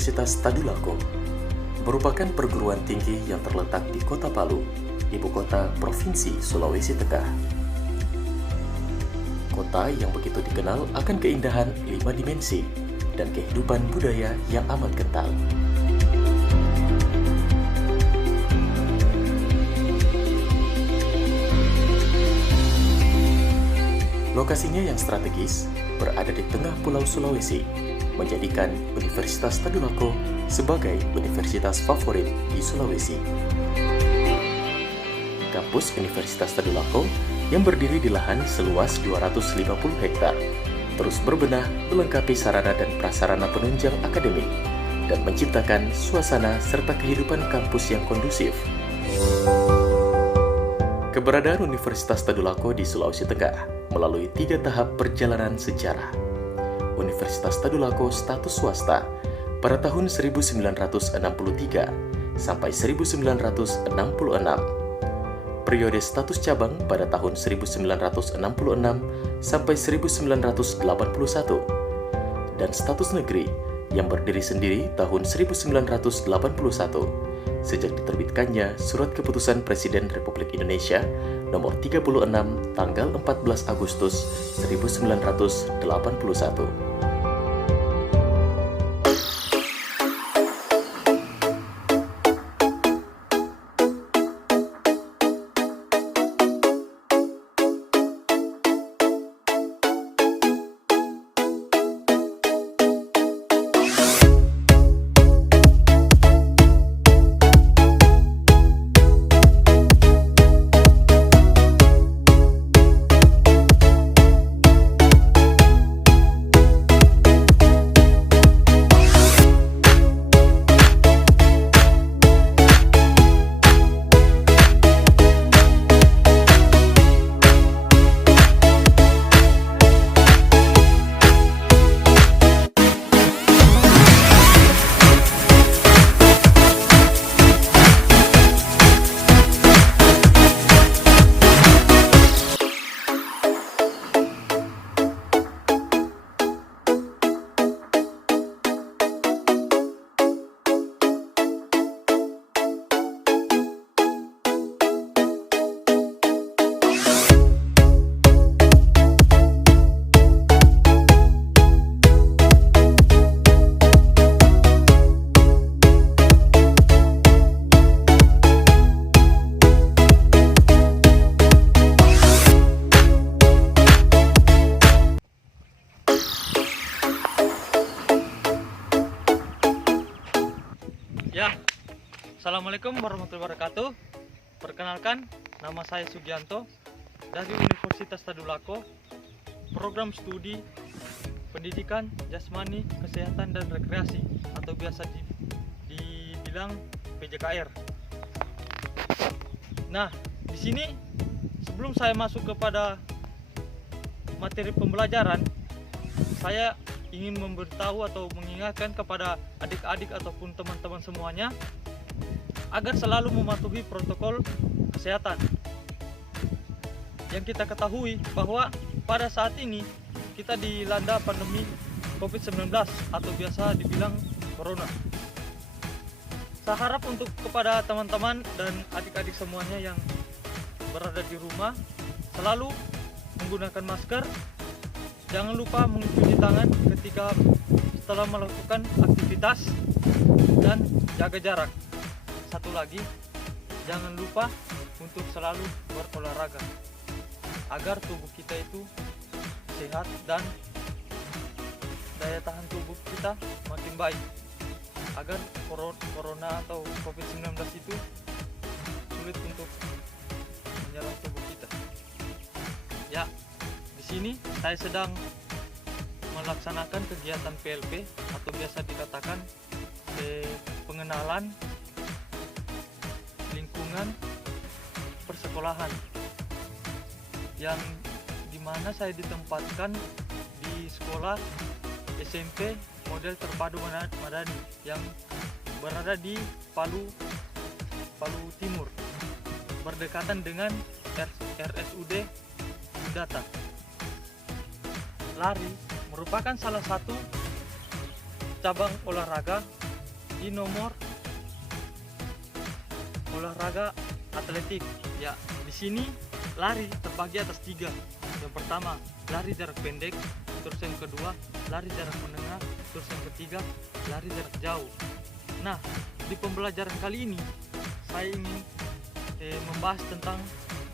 Universitas Tadulako merupakan perguruan tinggi yang terletak di Kota Palu, ibu kota Provinsi Sulawesi Tengah. Kota yang begitu dikenal akan keindahan 5 dimensi dan kehidupan budaya yang amat kental. Lokasinya yang strategis berada di tengah Pulau Sulawesi, menjadikan Universitas Tadulako sebagai universitas favorit di Sulawesi. Kampus Universitas Tadulako yang berdiri di lahan seluas 250 hektar, terus berbenah melengkapi sarana dan prasarana penunjang akademik dan menciptakan suasana serta kehidupan kampus yang kondusif. Keberadaan Universitas Tadulako di Sulawesi Tengah melalui 3 tahap perjalanan sejarah. Universitas Tadulako status swasta pada tahun 1963 sampai 1966. Periode status cabang pada tahun 1966 sampai 1981. Dan status negeri yang berdiri sendiri tahun 1981 sejak diterbitkannya Surat Keputusan Presiden Republik Indonesia nomor 36 tanggal 14 Agustus 1981. Ya, Assalamualaikum warahmatullahi wabarakatuh. Perkenalkan, nama saya Sugianto dari Universitas Tadulako, program studi Pendidikan Jasmani, Kesehatan dan Rekreasi atau biasa dibilang PJKR. Nah, di sini sebelum saya masuk kepada materi pembelajaran, saya ingin memberitahu atau mengingatkan kepada adik-adik ataupun teman-teman semuanya agar selalu mematuhi protokol kesehatan. Yang kita ketahui bahwa pada saat ini kita dilanda pandemi COVID-19 atau biasa dibilang Corona. Saya harap untuk kepada teman-teman dan adik-adik semuanya yang berada di rumah selalu menggunakan masker. Jangan lupa mencuci tangan ketika setelah melakukan aktivitas dan jaga jarak. Satu lagi, jangan lupa untuk selalu berolahraga agar tubuh kita itu sehat dan daya tahan tubuh kita makin baik, agar corona atau COVID-19 itu sulit untuk menyerang tubuh kita. Ya, di sini saya sedang melaksanakan kegiatan PLP atau biasa dikatakan pengenalan lingkungan persekolahan, yang dimana saya ditempatkan di sekolah SMP model terpadu Madani yang berada di Palu Timur, berdekatan dengan RSUD Data. Lari merupakan salah satu cabang olahraga di nomor olahraga atletik. Ya, di sini lari terbagi atas 3. Yang pertama, lari jarak pendek, terus yang kedua, lari jarak menengah, terus yang ketiga, lari jarak jauh. Nah, di pembelajaran kali ini saya ingin membahas tentang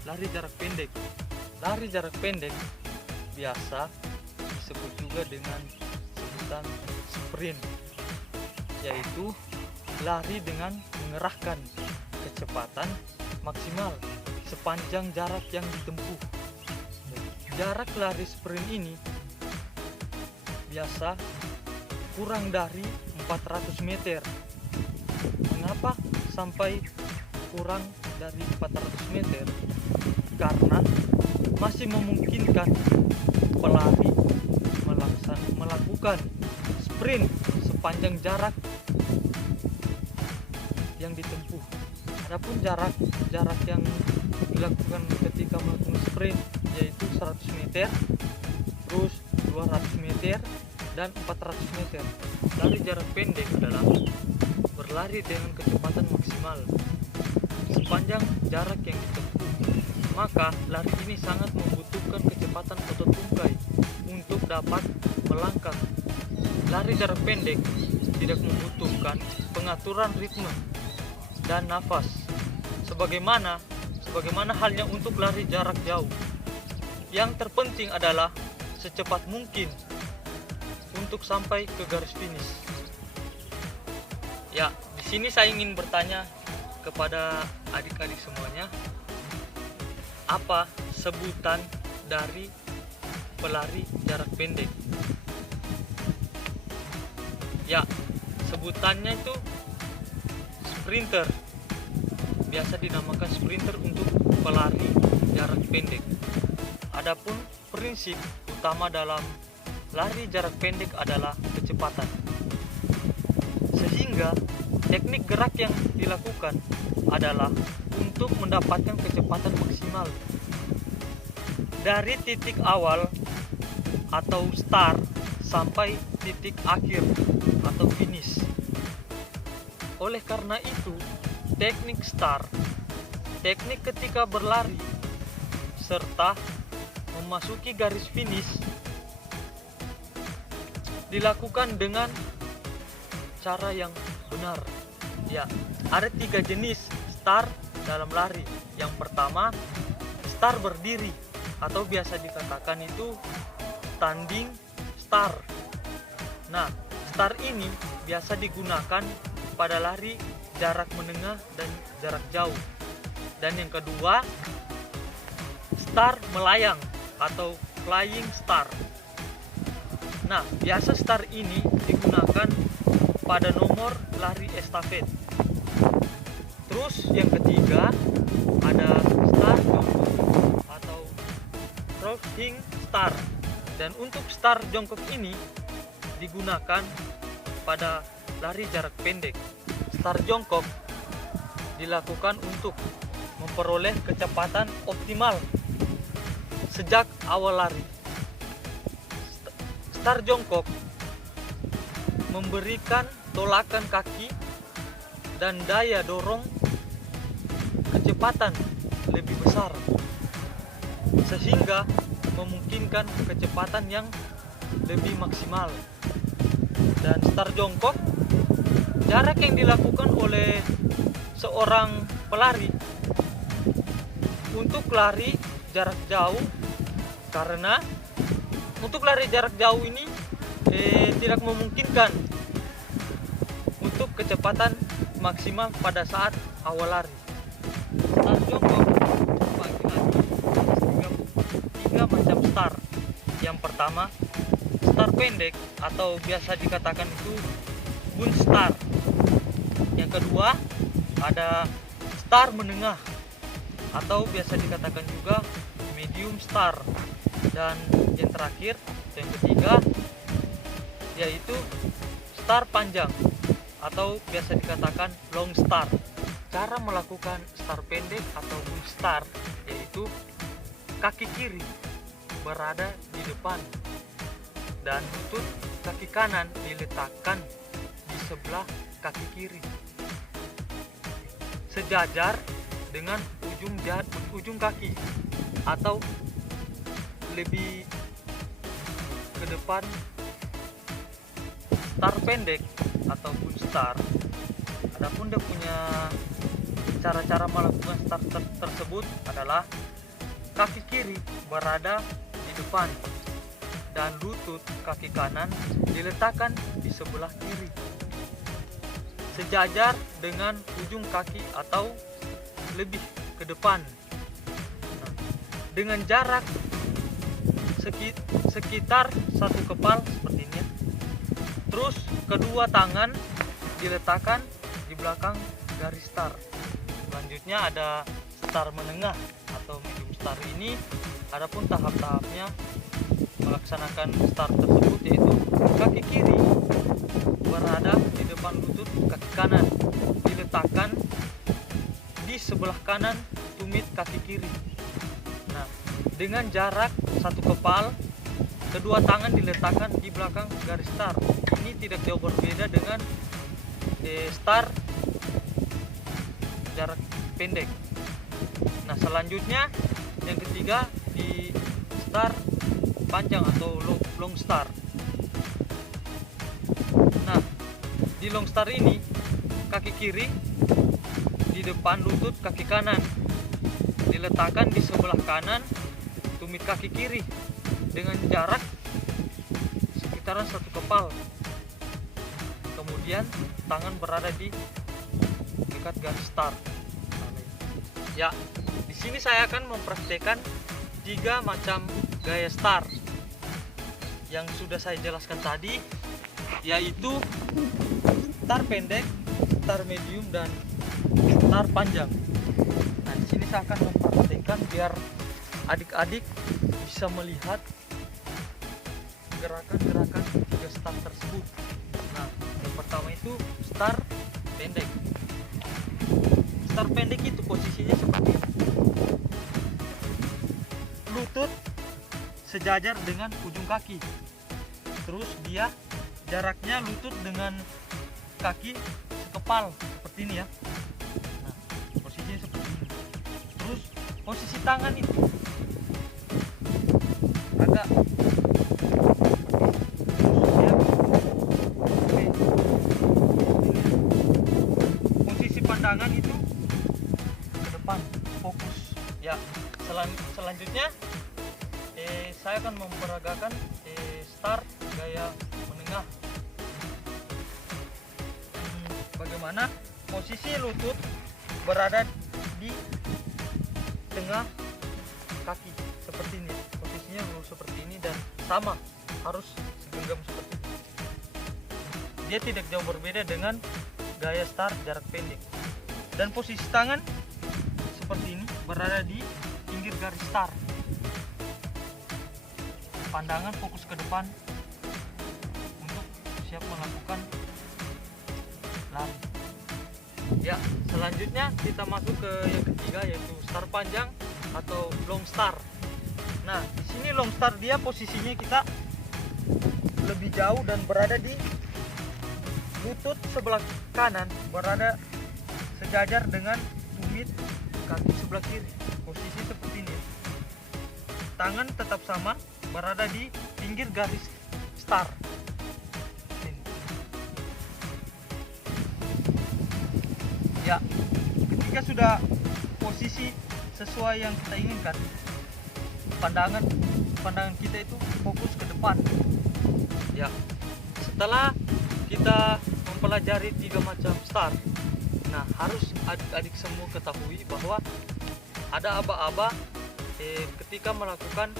lari jarak pendek. Lari jarak pendek biasa disebut juga dengan sebutan sprint, yaitu lari dengan mengerahkan kecepatan maksimal sepanjang jarak yang ditempuh. Jarak lari sprint ini biasa kurang dari 400 meter. Mengapa sampai kurang dari 400 meter? Karena masih memungkinkan pelari melakukan sprint sepanjang jarak yang ditempuh. Adapun jarak yang dilakukan ketika melakukan sprint yaitu 100 meter, terus 200 meter, dan 400 meter. Lari jarak pendek adalah berlari dengan kecepatan maksimal sepanjang jarak yang ditempuh. Maka lari ini sangat membutuhkan kecepatan otot tungkai untuk dapat melangkah. Lari jarak pendek tidak membutuhkan pengaturan ritme dan nafas sebagaimana halnya untuk lari jarak jauh. Yang terpenting adalah secepat mungkin untuk sampai ke garis finish. Ya, di sini saya ingin bertanya kepada adik-adik semuanya, apa sebutan dari pelari jarak pendek? Ya, sebutannya itu sprinter. Biasa dinamakan sprinter untuk pelari jarak pendek. Adapun prinsip utama dalam lari jarak pendek adalah kecepatan. Sehingga teknik gerak yang dilakukan adalah untuk mendapatkan kecepatan maksimal dari titik awal atau start sampai titik akhir atau finish. Oleh karena itu, teknik start, teknik ketika berlari, serta memasuki garis finish dilakukan dengan cara yang benar. Ya, ada 3 jenis start dalam lari. Yang pertama, start berdiri atau biasa dikatakan itu standing start. Nah, start ini biasa digunakan pada lari jarak menengah dan jarak jauh. Dan yang kedua, start melayang atau flying start. Nah, biasa start ini digunakan pada nomor lari estafet. Terus yang ketiga ada start jongkok atau crouching start. Dan untuk start jongkok ini digunakan pada lari jarak pendek. Start jongkok dilakukan untuk memperoleh kecepatan optimal sejak awal lari. Start jongkok memberikan tolakan kaki dan daya dorong kecepatan lebih besar sehingga memungkinkan kecepatan yang lebih maksimal. Dan start jongkok, jarak yang dilakukan oleh seorang pelari untuk lari jarak jauh, karena untuk lari jarak jauh ini tidak memungkinkan untuk kecepatan maksimal pada saat awal lari. Start jongkok bagi lari 3 macam start. Yang pertama, start pendek atau biasa dikatakan itu bull start. Yang kedua, ada start menengah atau biasa dikatakan juga medium start. Dan yang terakhir, yang ketiga, yaitu start panjang atau biasa dikatakan long start. Cara melakukan start pendek atau bull start yaitu kaki kiri berada di depan dan lutut kaki kanan diletakkan di sebelah kaki kiri, sejajar dengan ujung kaki, atau lebih ke depan star pendek ataupun star. Adapun dia punya cara-cara melakukan star tersebut adalah kaki kiri berada di depan dan lutut kaki kanan diletakkan di sebelah kiri, sejajar dengan ujung kaki atau lebih ke depan. Nah, dengan jarak sekitar satu kepal seperti ini. Terus kedua tangan diletakkan di belakang garis star. Selanjutnya ada star menengah atau medium star ini. Adapun tahap-tahapnya melaksanakan star tersebut yaitu kaki kiri berada di depan lutut kaki kanan, diletakkan di sebelah kanan tumit kaki kiri. Nah, dengan jarak satu kepal, kedua tangan diletakkan di belakang garis star. Ini tidak jauh berbeda dengan star jarak pendek. Nah, selanjutnya yang ketiga di star panjang atau long star. Nah, di long star ini kaki kiri di depan lutut kaki kanan, diletakkan di sebelah kanan tumit kaki kiri dengan jarak sekitaran satu kepal. Kemudian tangan berada di dekat garis star. Ya, di sini saya akan mempraktikkan 3 macam gaya star yang sudah saya jelaskan tadi, yaitu star pendek, star medium, dan star panjang. Nah, di sini saya akan mempraktikkan biar adik-adik bisa melihat gerakan-gerakan 3 star tersebut. Nah, yang pertama itu star pendek. Star pendek itu posisinya seperti ini. Lutut sejajar dengan ujung kaki. Terus dia jaraknya lutut dengan kaki sekepal seperti ini ya. Nah, posisinya seperti ini. Terus posisi tangan itu agak posisi pandangan itu ke depan, fokus ya. Selanjutnya saya akan memperagakan star gaya menengah. Bagaimana posisi lutut berada di tengah kaki seperti ini. Posisinya lurus seperti ini dan sama harus segenggam seperti ini. Dia tidak jauh berbeda dengan gaya star jarak pendek. Dan posisi tangan seperti ini berada di pinggir garis star. Pandangan fokus ke depan untuk siap melakukan lari. Ya, selanjutnya kita masuk ke yang ketiga yaitu star panjang atau long star. Nah, di sini long star dia posisinya kita lebih jauh dan berada di lutut sebelah kanan, berada sejajar dengan tumit kaki sebelah kiri. Posisi seperti ini. Tangan tetap sama, berada di pinggir garis star. Ya, ketika sudah posisi sesuai yang kita inginkan, pandangan kita itu fokus ke depan. Ya, setelah kita mempelajari 3 macam star, nah harus adik-adik semua ketahui bahwa ada aba-aba ketika melakukan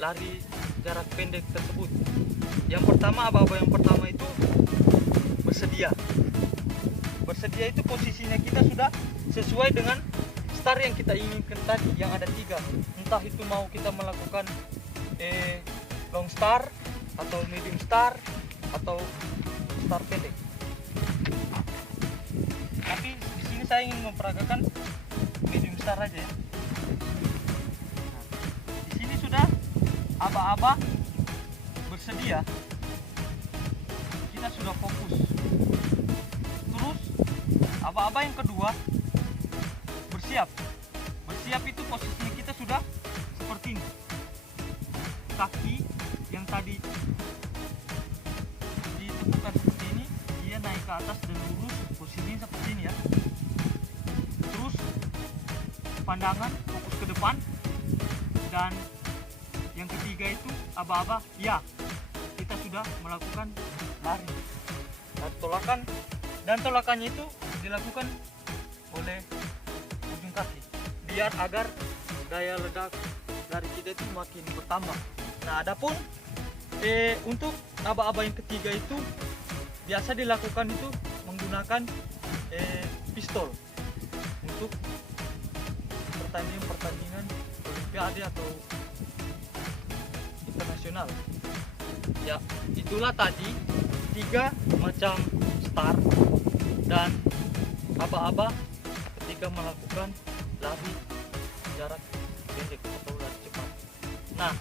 lari jarak pendek tersebut. Yang pertama, aba-aba yang pertama itu bersedia. Bersedia itu posisinya kita sudah sesuai dengan star yang kita inginkan tadi, yang ada 3. Entah itu mau kita melakukan long star atau medium star atau star pendek. Tapi di sini saya ingin memperagakan medium star aja ya. Nah, di sini sudah aba-aba bersedia. kita sudah fokus. Terus aba-aba yang kedua bersiap. Bersiap itu posisinya kita sudah seperti ini. Kaki yang tadi ditemukan seperti ini, dia naik ke atas dan lurus, posisinya seperti ini ya. Terus pandangan fokus ke depan, dan yang ketiga itu aba-aba, ya kita sudah melakukan lari dan tolakannya itu dilakukan oleh ujung kaki biar agar daya ledak dari kita itu makin bertambah. Nah, adapun untuk aba-aba yang ketiga itu biasa dilakukan itu menggunakan pistol untuk pertandingan olimpiade atau internasional. Ya, itulah tadi 3 macam start dan aba-aba ketika melakukan lari jarak pendek atau lari cepat. Nah,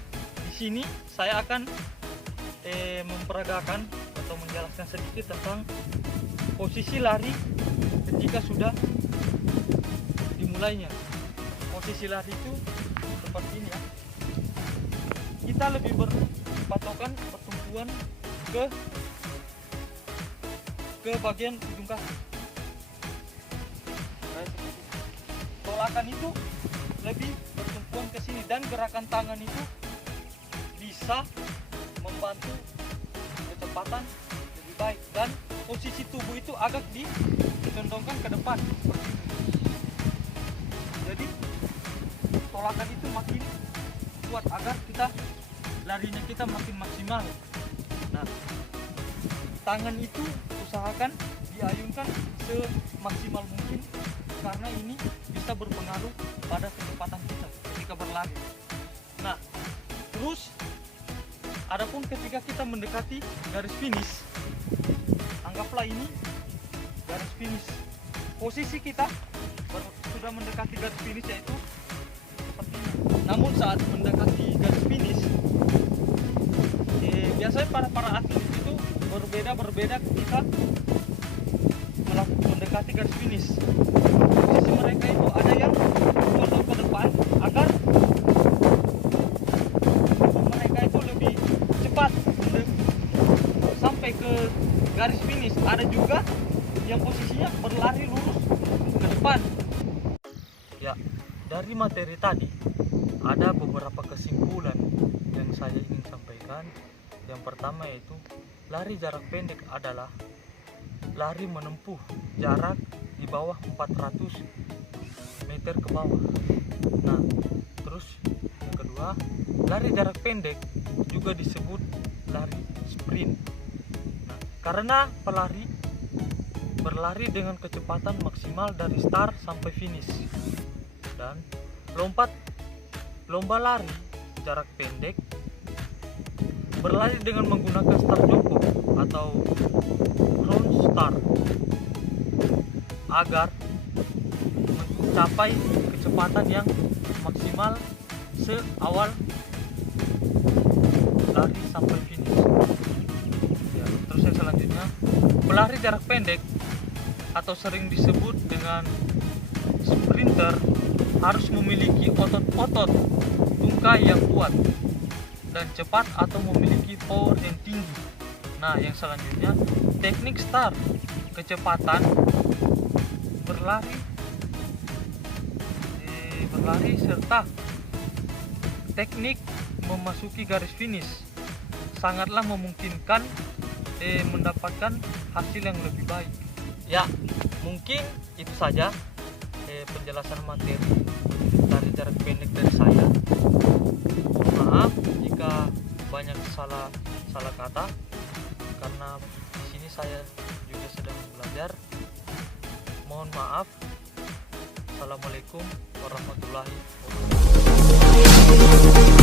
di sini saya akan memperagakan atau menjelaskan sedikit tentang posisi lari ketika sudah dimulainya. Posisi lari itu seperti ini ya. Kita lebih berpatokan pertumbuhan ke bagian ujung kaki. Tolakan itu lebih bertumpuan ke sini dan gerakan tangan itu bisa membantu kecepatan lebih baik dan posisi tubuh itu agak dicondongkan ke depan seperti ini. Jadi tolakan itu makin kuat agar larinya kita makin maksimal. Nah, tangan itu usahakan diayunkan semaksimal mungkin karena ini bisa berpengaruh pada kecepatan kita ketika berlari. Nah, terus adapun ketika kita mendekati garis finish, anggaplah ini garis finish. Posisi kita sudah mendekati garis finish yaitu seperti ini. Namun saat mendekati garis finish, biasanya para atlet itu berbeda ketika mendekati garis finish. Posisi mereka itu ada yang condong ke depan agar mereka itu lebih cepat sampai ke garis finish. Ada juga yang posisinya berlari lurus ke depan. Ya, dari materi tadi ada beberapa kesimpulan yang saya ingin sampaikan. Yang pertama yaitu lari jarak pendek adalah lari menempuh jarak di bawah 400 meter ke bawah. Nah, terus yang kedua, lari jarak pendek juga disebut lari sprint. Nah, karena pelari berlari dengan kecepatan maksimal dari start sampai finish. Dan lomba lari jarak pendek berlari dengan menggunakan start jongkok atau front start agar mencapai kecepatan yang maksimal seawal lari sampai finish. Ya, terus yang selanjutnya, pelari jarak pendek atau sering disebut dengan sprinter harus memiliki otot-otot tungkai yang kuat dan cepat atau memiliki power yang tinggi. Nah, yang selanjutnya, teknik start, kecepatan berlari serta teknik memasuki garis finish sangatlah memungkinkan mendapatkan hasil yang lebih baik. Ya, mungkin itu saja penjelasan materi lari jarak pendek dari saya. Maaf jika banyak salah kata karena di sini saya juga sedang belajar. Mohon maaf. Assalamualaikum warahmatullahi wabarakatuh.